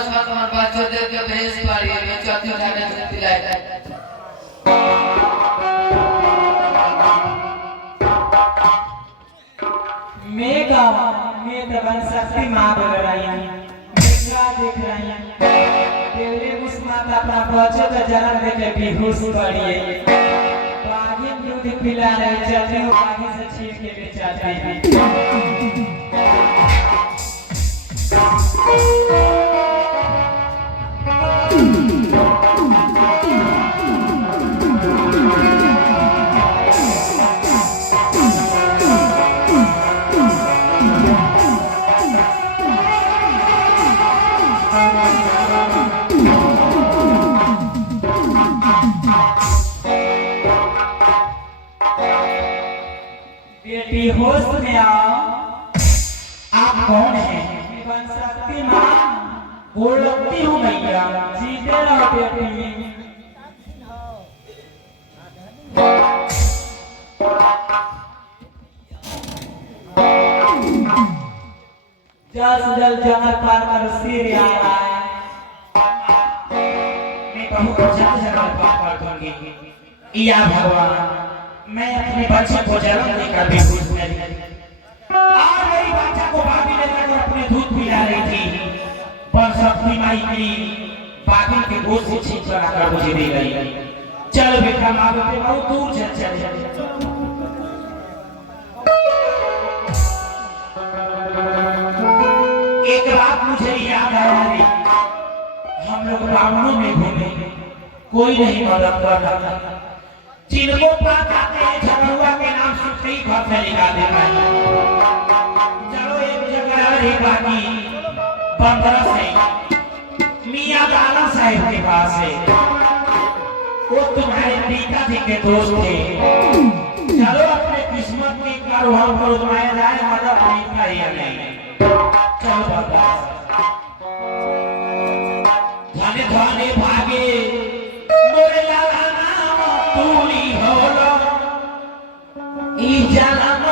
नमस्कार तुम्हार बात देव के भेष पाड़ी में चौथी उठाने से पिलाए मेगा मैं तबन शक्ति मां बोल रही हूं मेगा देख रही हूं देवले मुस्मात अपना बच्चों का जन्म देके बेहोश पड़ी है बागी दूध पिला रही चलते हो बागी से छीन के बेचाते हैं बेटी होश में आओ आप कौन हैं मैं शक्ति मां बोलती हूँ भैया जीते रहो बेटी जल जंगल पार कर सिर आ रहा है मैं बहुत जल्द जंगल पार कर दूंगी या भगवान मैं अपने बच्चे को जन्म देकर बेहोश नहीं आज मेरी बच्चा को भाभी ने जाकर अपने दूध पिला रही थी पर शक्ति माई की बागी के गोद से छीन कर आकर मुझे दे गई चल बेटा माँ बेटे बहुत दूर चल एक बात मुझे याद आया रे हम लोग ब्राह्मणों में घूमे कोई नहीं मदद कर रहा जिनको पास आते हैं झगड़ुआ के नाम सुनते ही घर से निकाल देता है चलो एक जगह रही बाकी बंदरा से मियां दाना साहब के पास है वो तुम्हारे पिताजी के दोस्त थे चलो अपने किस्मत की करो हम करो तुम्हारे राय मदद नहीं करी हमें चलो बंदरा धने धने भागे मोरे लाला नाम तूली होलो ई जन्म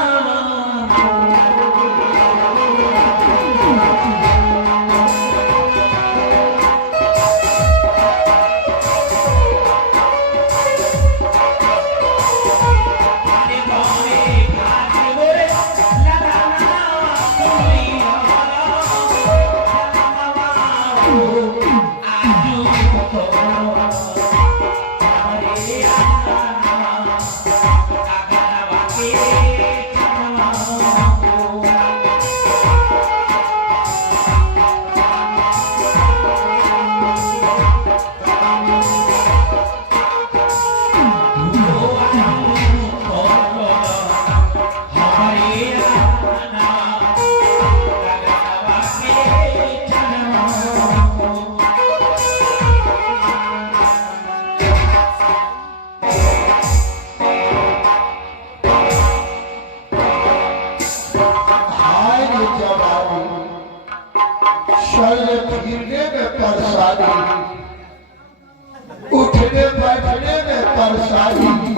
उठने बैठने में परेशानी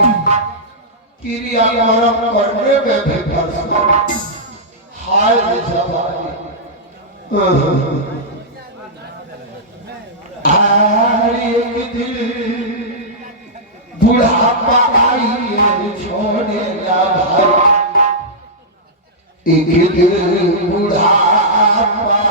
क्रिया कर्म करने में भी परेशानी हाय जवानी एक दिन बुढ़ापा आई छोड़े ला भाई एक दिन बुढ़ापा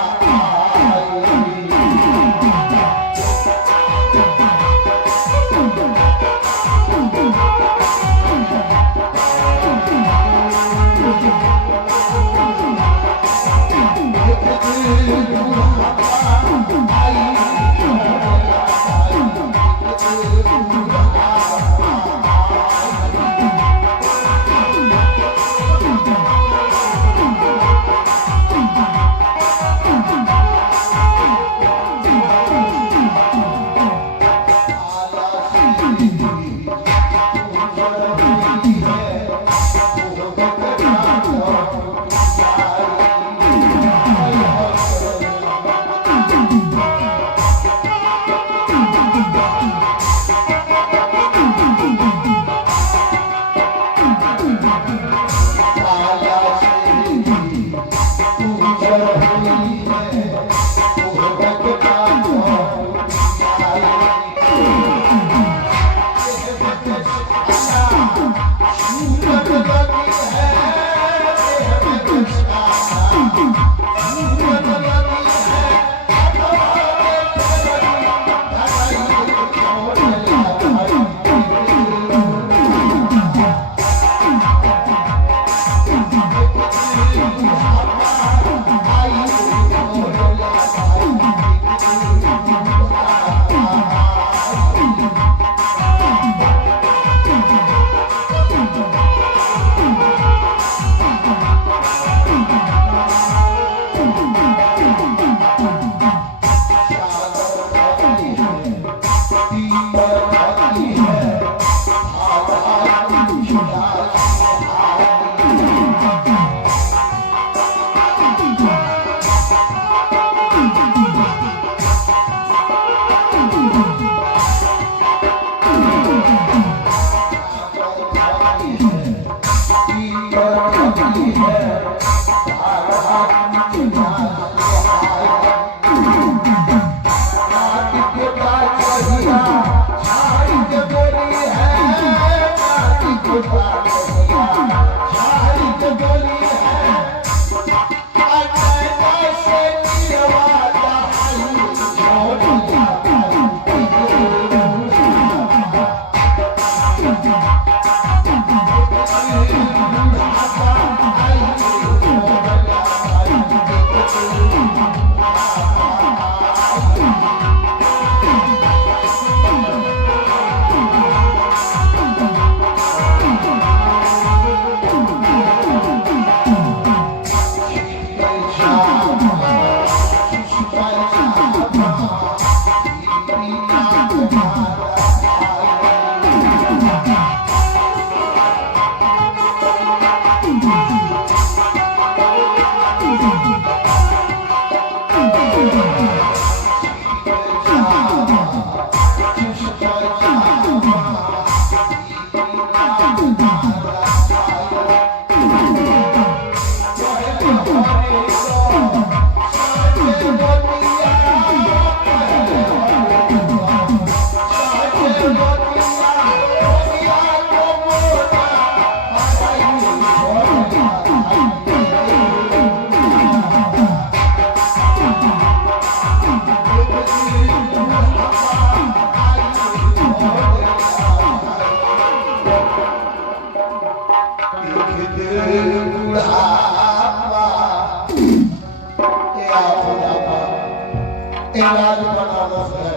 इलाज बनारस है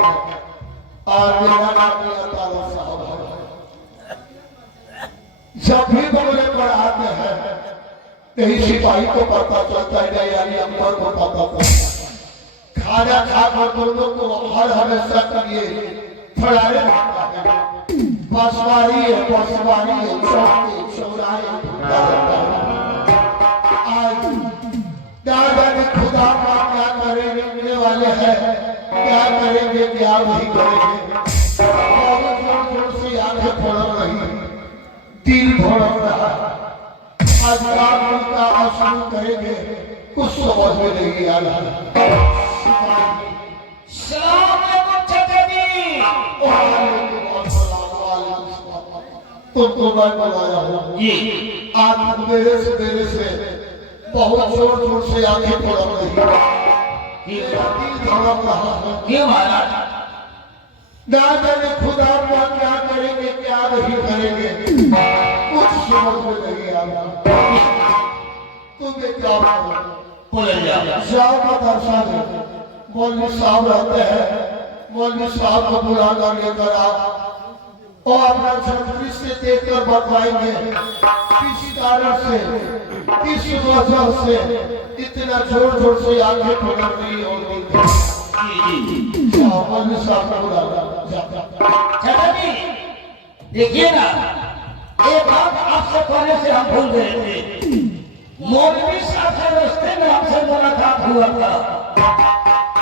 और मेरा नाम अतारा साहब है। जब भी बगले पर आते हैं यही सिपाही को पता चलता है यानी अकबर को पता चलता है। खाना खाकर दोनों को हर हमेशा के लिए फड़ारे बसवारी है चौकी चौराहे आज दादा ने खुदा का क्या करेंगे वाले हैं, क्या करेंगे क्या नहीं करेंगे। जोर जोर से आंखें फड़क रही, दिल भड़क रहा। आज रात का आंसू करेंगे कुछ समझ में नहीं आ रहा। तुमको मैं बुलाया हूँ आज मेरे से बहुत जोर जोर से आंखें फड़क रही, दिल धड़क रहा है। क्यों महाराज? ना जाने खुदा का क्या करेंगे क्या नहीं करेंगे कुछ समझ में नहीं आ रहा। तुम्हें क्या जाओ मदरसा में मौलवी साहब रहते हैं, मौलवी साहब को बुला कर लेकर आओ और अपना छतरी से देखकर बतवाएंगे किस कारण से किस वजह से इतना जोर जोर से आंखें फड़क रही होगी। मौलवी साहब को बुला देखिए ना, एक बात आपसे कहने से हम भूल गए थे। मौलवी साहब से रास्ते में आपसे मुलाकात हुआ था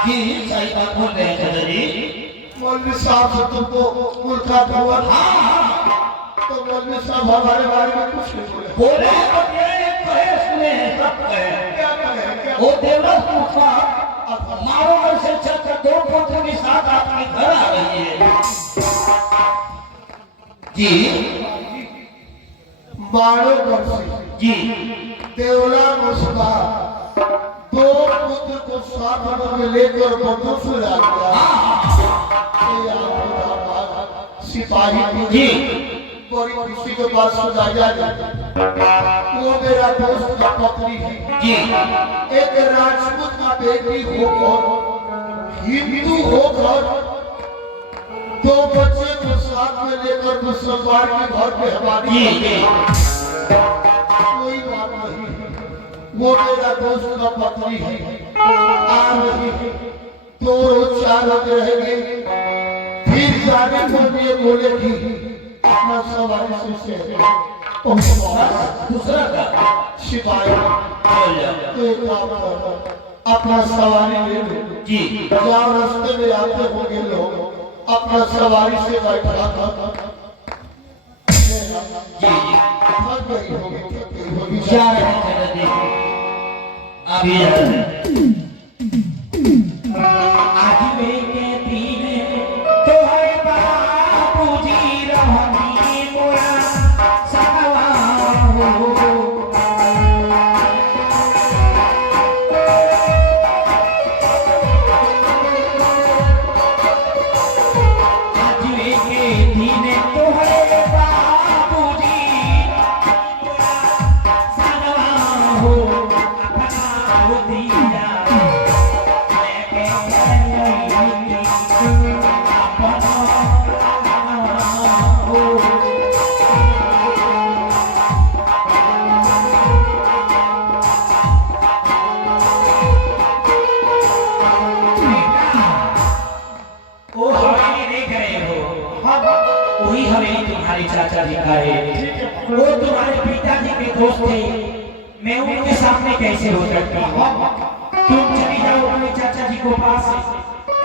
कि सही बात बोल रहे हैं जी। मौलवी साहब से तुमको मुलाकात हुआ? तो मौलवी साहब हमारे बारे में कुछ नहीं बोले। बोले कहे सुने हैं सब कहे। क्या कहे? वो देवराज पूछा मारो ऐसे चक्कर दो पुत्र के साथ आपके घर आ रही है जी। मारो वर्षी जी देवला मुस्का दो पुत्र को साथ में लेकर बंदूक से ला दिया। सिपाही जी बड़ी खुशी के बाद सजाया वो मेरा दोस्त का पत्नी है जी। एक राजपूत का बेटी होकर हिंदू होकर दो बच्चे को साथ में लेकर मुसलमान के घर पे हमारी कोई बात नहीं। वो मेरा दोस्त का पत्नी है आ रही है, 2-4 बजे रहेंगे फिर जाने को लिए बोलेगी अपना सवारी से दूसरा का सिपाही अपना सवारी ले लो जी। जहाँ रास्ते में आते होंगे लोग अपना सवारी से बैठा था जी थक गई होगी जा रहे हैं जी। अभी आज मेरे दीन तो है बापू जी रहनी मोरा सदा तुम्हारे चाचा जी का है, वो तुम्हारे पिताजी के दोस्त थे, मैं उनके सामने कैसे हो सकती हूँ? तुम चली जाओ अपने चाचा जी को पास,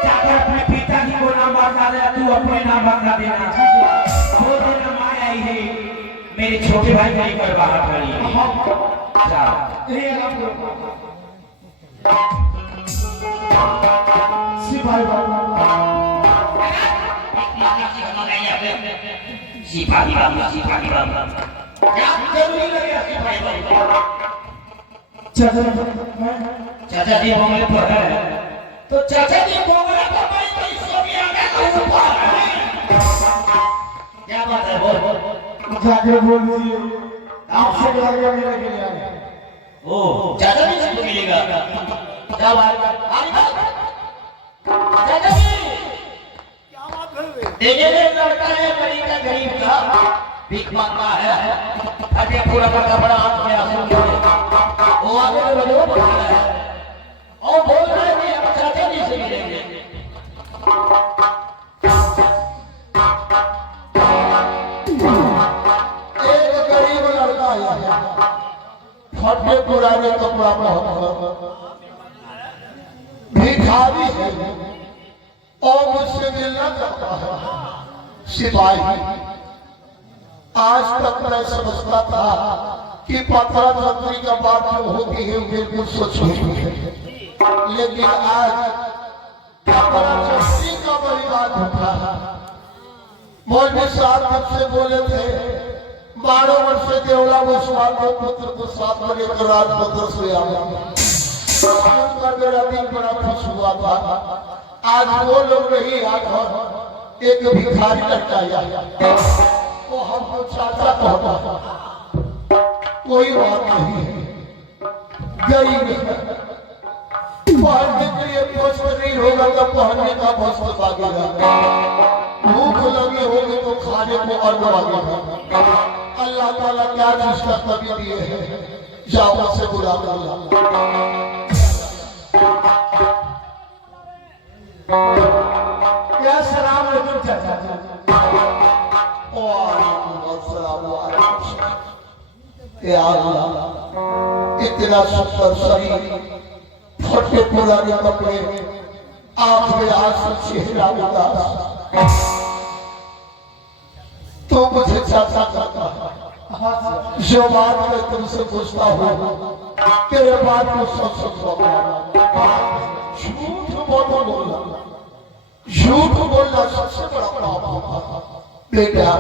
जाकर अपने पिताजी को नाम बता देना, तू अपने नाम बता देना। वो देना माया ही है, मेरे छोटे भाई को लेकर बाहर खड़ी है। सिपाही बाबू, सिपाही बाबू, क्या जरूरी लगे सिपाही बाबू? चाचा जी बोले पर है, तो चाचा जी बोले तो मैं तो इसको भी आगे तो ऊपर है। क्या बात है बोल? जाके बोल दिए आपसे लगे मेरे के लिए। ओ चाचा जी से मिलेगा, क्या बात है? चाचा जी देखिए लड़का है, गरीब का गरीब का भीख मांगता है, फटे पूरा का कपड़ा हाथ में आंसू वो आगे बढ़ो बोल रहा है और बोल रहा है कि हम चाचा जी से मिलेंगे। एक गरीब लड़का आया, फटे पुराने कपड़ा पहनकर, भिखारी है और मुझसे मिलना चाहता है। सिपाही, आज तक मैं समझता था कि पत्रा तंत्री का बात जो होती है बिल्कुल सच होती है, लेकिन आज पत्रा तंत्री का बड़ी बात होता है। मौलवी साहब मुझसे बोले थे 12 वर्ष से देवला मुसलमान के पुत्र को साथ में लेकर राजपत्र से आया, मेरा दिल बड़ा खुश हुआ था। आज वो लोग नहीं आया, एक भिखारी लड़का आया, वो हमको चाचा कहता, कोई बात नहीं है, गरीब पहनने के लिए वस्त्र नहीं होगा तो पहनने का वस्त्र मांगेगा, भूख लगी होगी तो खाने को अन्न मांगेगा। अल्लाह ताला क्या जिसका कभी दिए है, जाओ से बुला कर ला। क्या सलाम अलैकुम चाचा। या अल्लाह, इतना सुंदर शरीर, फटे पुराने कपड़े, आंख में आंसू, चेहरा उदास, तो मुझे चाचा करता है। जो बात मैं तुमसे पूछता हूँ तेरे बात को सब झूठ बोलना, झूठ बोलना सबसे बड़ा पाप होता है। बेटा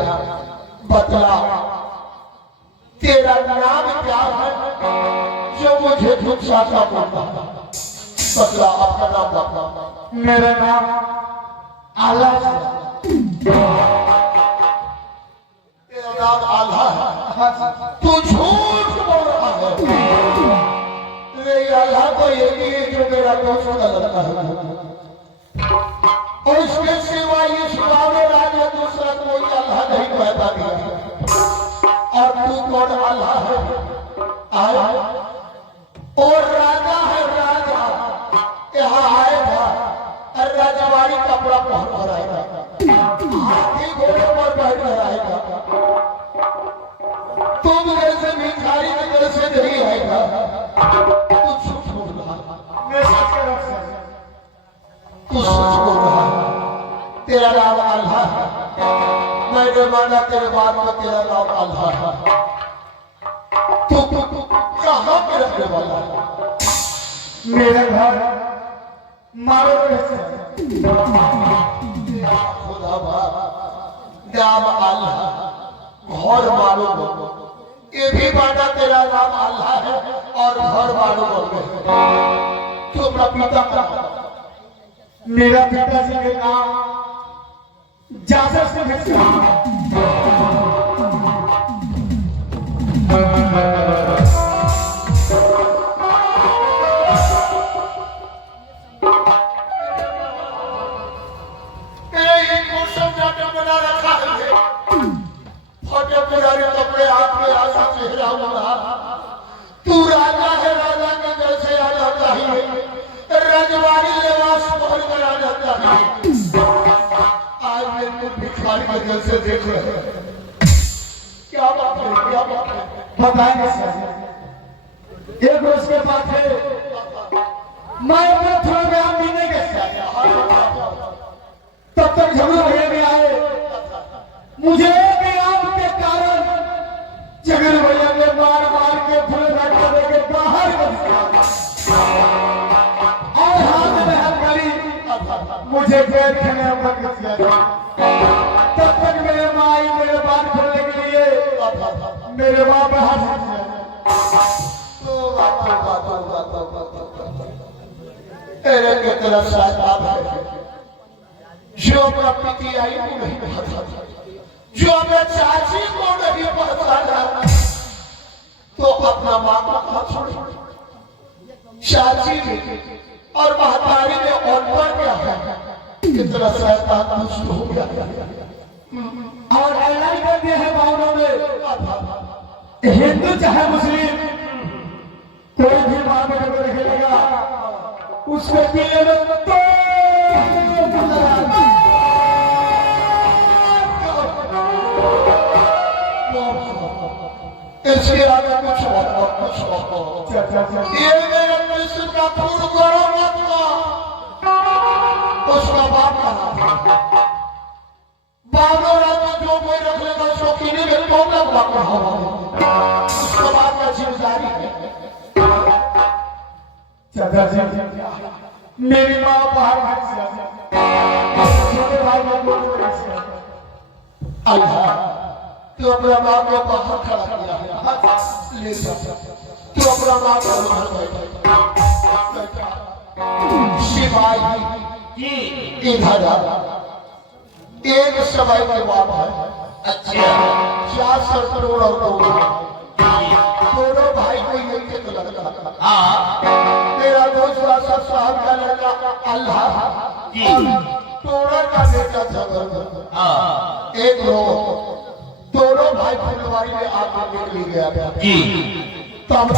बतला, तेरा नाम क्या है जो मुझे झूठा बोलता है? बतला अपना नाम बता। मेरा नाम आला है। तेरा नाम आला है, तू झूठ बोल रहा है। मेरे आला को यही है जो मेरा दोस्त लगता है, और इसके सिवा ये सुनाने वाले दूसरा कोई अल्लाह नहीं पैदा किया। और तू कौन अल्लाह है? आया और राजा है, राजा यहाँ आएगा और राजवाड़ी कपड़ा पहन कर आएगा, हाथी घोड़े पर बैठ कर आएगा। तुम जैसे भिखारी की जैसे नहीं आएगा। तू झूठ बोल रहा, मैं सच कह रहा हूं, तू सच बोल रहा है। तेरा नाम अल्लाह है, मैंने माना तेरे बात में तेरा नाम अल्लाह है। तू कहाँ पे रहने वाला है? मेरा घर मारो खुदा नाम अल्लाह, घर मारो, ये भी माना तेरा नाम अल्लाह है और घर मारो बोल गए। तू अपना पिता का? मेरा पिताजी के नाम जादव से बना रखा है, फटे पुराने कपड़े, हाथ में आंसू, चेहरा उदास। तू राजा है, राजा के जैसे आ जाता है, रजवाड़ी लिबास पहन कर आ जाता है। आज मैं भिखारी के जैसे देख रहे हैं। बताएंगे सर। एक रोज के बाद है मैं अपना थोड़ा बयान देने के साथ तब तक झगड़ा भैया में आए। मुझे बयान के कारण झगड़ भैया ने मार मार के फुल बैठा देके बाहर कर दिया और हाथ में हथकड़ी मुझे जेल खाने में बंद किया। तब तक मेरे माँ मेरे बात खोलने के लिए मेरे बाप हाथ तेरे के तरफ साहब है जो अपना पति आई को नहीं पता, जो अपने चाची को नहीं पता तो अपना माँ को कहा छोड़। चाची ने और महतारी ने और पर क्या है कितना शैतान दुष्ट हो गया। और ऐलान कर दिया है बावनों में हिंदू चाहे मुस्लिम कोई भी मां बेटे को खेलेगा उसको पीने में तो इसके आगे कुछ ये मेरे कृष्ण का फूल करो मत उसका बाप कहा बाबा राजा जो कोई रख लेगा शौकीनी में तो उसके बाद का जिम्मेदारी है। मेरी माँ बाहर छोटे भाई अल्लाह तू अपना माँ को बाहर खड़ा किया है ले तू अपना माँ को बाहर बैठा शिवाई इधर एक समय के बाद है। अच्छा 400 करोड़ और दोनों भाई को ये के लड़का मेरा दोस्त साहब का लड़का अल्लाह तोड़ा का बेटा जबर एक रोज दोनों भाई फुलवारी में आग निकली गया तब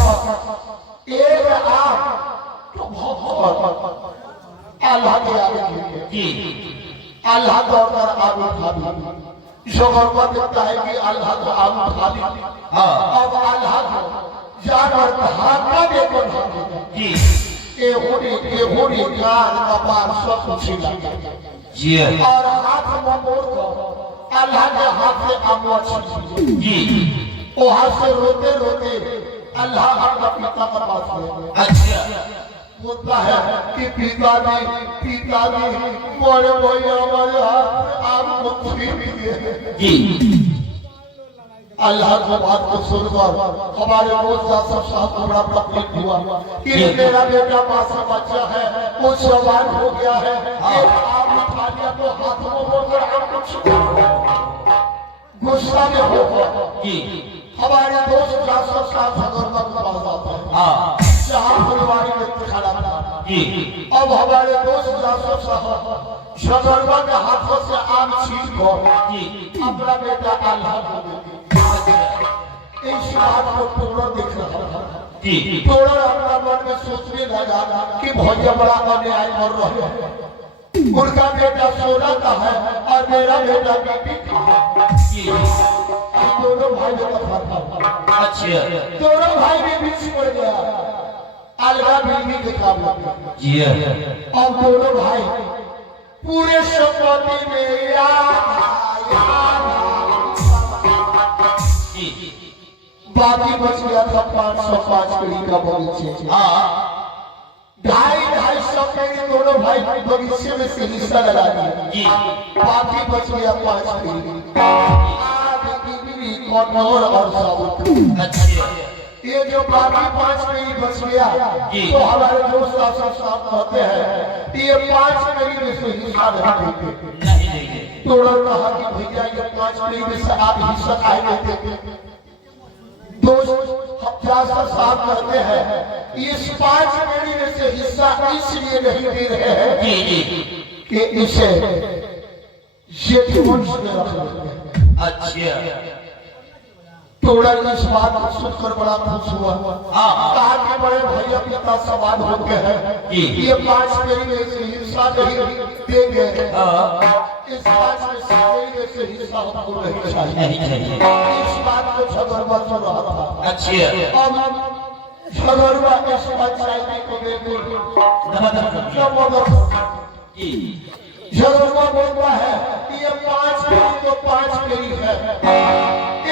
एक आग तो अल्लाह के आगे अल्लाह दौड़कर आग उठा जो गौरव देता है कि अल्लाह को आग उठा दी। अब अल्लाह को जाकर धागा देखो ये होरी कान कपार सब कुछ लगा और हाथ में मोड़ को अल्लाह के हाथ से अमवा वहां से रोते रोते अल्लाह अपना पिता के पास गया। अच्छा बोलता है कि पिताजी बड़े भैया हमारे हाथ आपको छीन दिए। अल्लाह की बात को सुनकर हमारे दोस्त साहब को बड़ा तकलीफ हुआ कि मेरा बेटा पास बच्चा है वो सवाल हो गया है एक आग उठा लिया तो हाथ में बोलकर आपको गुस्सा में हो गया। हमारे दोस्त साहब भगवान के पास आता है जहाँ फुलवारी में खड़ा था। अब हमारे दोस्त साहब शगरवा के हाथों से आम छीन कर अपना बेटा अल्लाह को इस बात को टोड़ा देख रहा था। टोड़ा अपना मन में सोचने लगा कि भैया बड़ा अन्याय कर रहे हैं। उनका बेटा 16 का है और मेरा बेटा बेटी का है। दोनों भाई में अच्छा दोनों भाई में बीच पड़ गया अलगा बिल्ली के काम लगा। और दोनों भाई पूरे संपत्ति में बाकी बच गया था 505 कड़ी का बगीचे। 250 कड़ी दोनों भाई बगीचे में से हिस्सा लगा दिया। बाकी बच गया 5 कड़ी कटहल और साबुत। ये जो बाकी 5 कड़ी बच गया तो हमारे दोस्त साहब कहते हैं ये 5 कड़ी में से हिस्सा नहीं देते। तोड़ा कहा कि भैया ये 5 कड़ी में से आप हिस्सा काहे नहीं देते। दोस्त साहब कहते हैं इस 5 कड़ी में से हिस्सा इसलिए नहीं दे रहे हैं कि इसे जेठ वंश में रख लेते हैं। अच्छा थोड़ा इस बात को सुनकर बड़ा खुश हुआ। कहा कि बड़े भैया पिता सवाल हो गए हैं, ये 5 पेरी में से हिस्सा नहीं देंगे, इस 5 पेरी में से हिस्सा हमको नहीं चाहिए। इस बात को झगड़वा चल रहा था। अच्छा अब झगड़वा इस पंचायती को झगड़वा बोलता है कि ये 5 पेरी तो 5 पेरी है,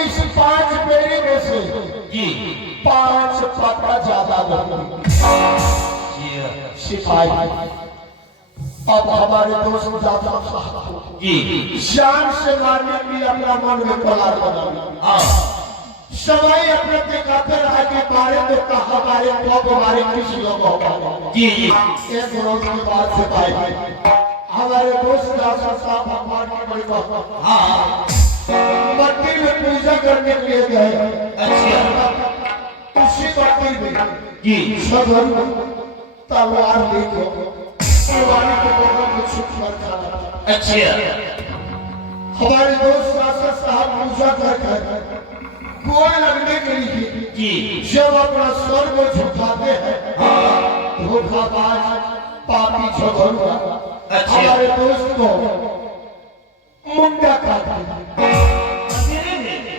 इस 5 पेरी में से 5 पत्ता ज्यादा नहीं सिपाही। अब हमारे दोस्त जाफर साहब जान से मारने के लिए अपना मन में पलार बना समय अपने दिखाते रहा कि मारे तो कहा मारे तो हमारे किसी लोग होगा। एक रोज के बाद से पाए हमारे दोस्त जाफर साहब भगवान की बड़ी बात मंदिर में पूजा करने के लिए गए। उसी मंदिर में सदर तलवार लेके शिवानी के बगल में छुप कर खड़ा। हमारे दोस्त जाफर साहब पूजा कर कोई लगने के लिए जब अपना स्वर को झुकाते हैं धोखाबाज पापी झगड़ुआ हमारे दोस्त को मुंडा काट दिया,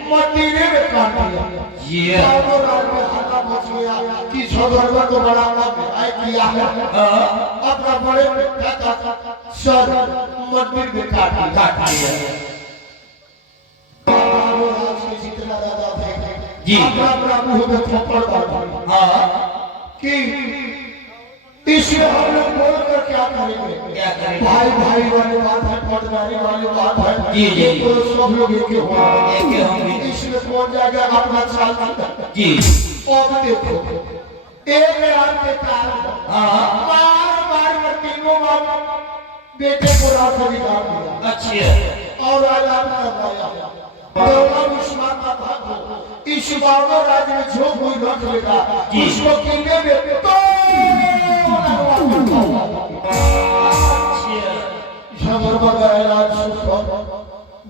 मंदिर में काट दिया। हल्ला मच गया कि झगड़ुआ को बड़ा न्याय किया है, अपना बड़े बेटा का सर मंदिर में काट दिया। अपना मुंह में थप्पड़ मारा कि इसमें हम लोग बोलकर क्या करेंगे। भाई भाई वाली बात है, पटनारी वाली बात है, तो सब लोग एक होंगे। इसमें कौन जाएगा अपना चाल। अब देखो एक रात के कारण मार कर तीनों बेटे को रात से निकाल दिया और आजाद करवाया। उस्मान का भाग इस बावो राज्य में जो कोई रख लेगा उसको किले में तो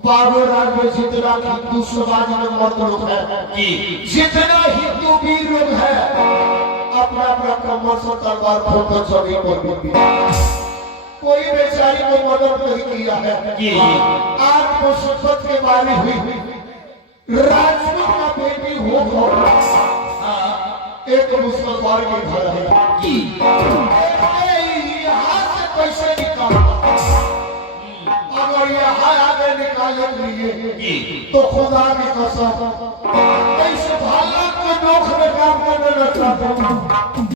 बाबू राज में जितना हिंदू समाज में मर्द लोग है, जितना हिंदू वीर लोग है, अपना अपना कमर से तलवार फोड़कर जमीन पर कोई बेचारी को मदद नहीं किया है। आज मुसीबत के मारी हुई राजपूत का बेटी हो एक मुसलमान के घर है, यहाँ से पैसे निकालना अगर यहाँ आगे निकालने के लिए तो खुदा की कसम इस भाला के नोख में काम करने लगता